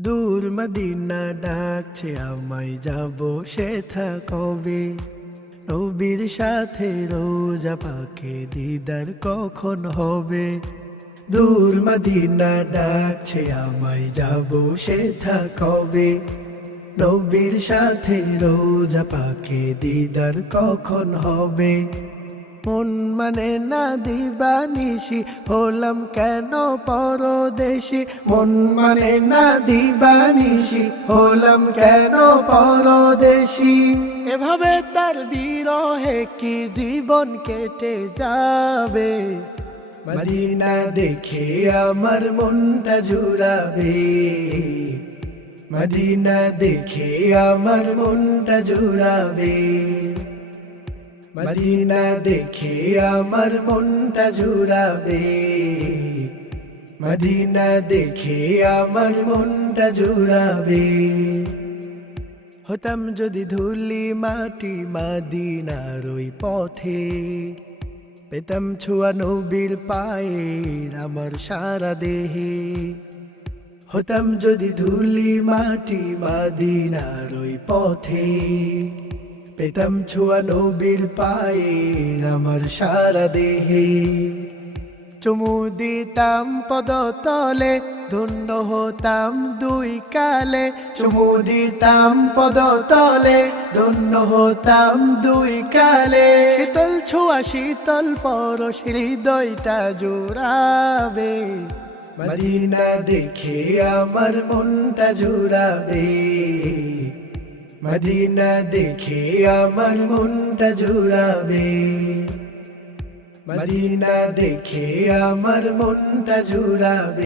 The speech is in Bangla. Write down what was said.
দূর মদিনা ডাকছে আমায়, যাব সেথা কবে। নবীর সাথে রোজা পাকে দিদার কখন হবে। দূর মদিনা ডাকছে আমায়, যাব সেথা কবে। নবীর সাথে রোজা পাকে দিদার কখন হবে। মন মানে না দিবানিশি, হলাম কেন পরদেশি। মন মানে না দিবানিশি, হলাম কেন পরদেশি। এভাবে তার বিরহে কি জীবন কেটে যাবে। মদিনা দেখে আমার মনটা জুড়াবে। মদিনা দেখে আমার মনটা জুড়াবে। মদিনা দেখে আমার মনটা জুড়াবে। মদিনা দেখে আমার মনটা জুড়াবে। হতাম যদি ধুলি মাটি মদিনার ওই পথে, পেতাম ছোঁয়া নবীর পায়ের আমার সারা দেহে। হতাম যদি ধুলি মাটি মদিনার ওই পথে, পেতাম ছোঁয়া নবীর পায়ের আমার সারা দেহে। চুমু দিতাম পদতলে, ধন্য হতাম দুই কালে। চুমু দিতাম পদতলে, ধন্য হতাম দুই কালে। শীতল ছোঁয়া শীতল পরশ হৃদয়টা জুড়াবে। মদিনা দেখে আমার মনটা জুড়াবে। মদিনা দেখে আমার মনটা জুড়াবে। মদিনা দেখে আমার মনটা জুড়াবে।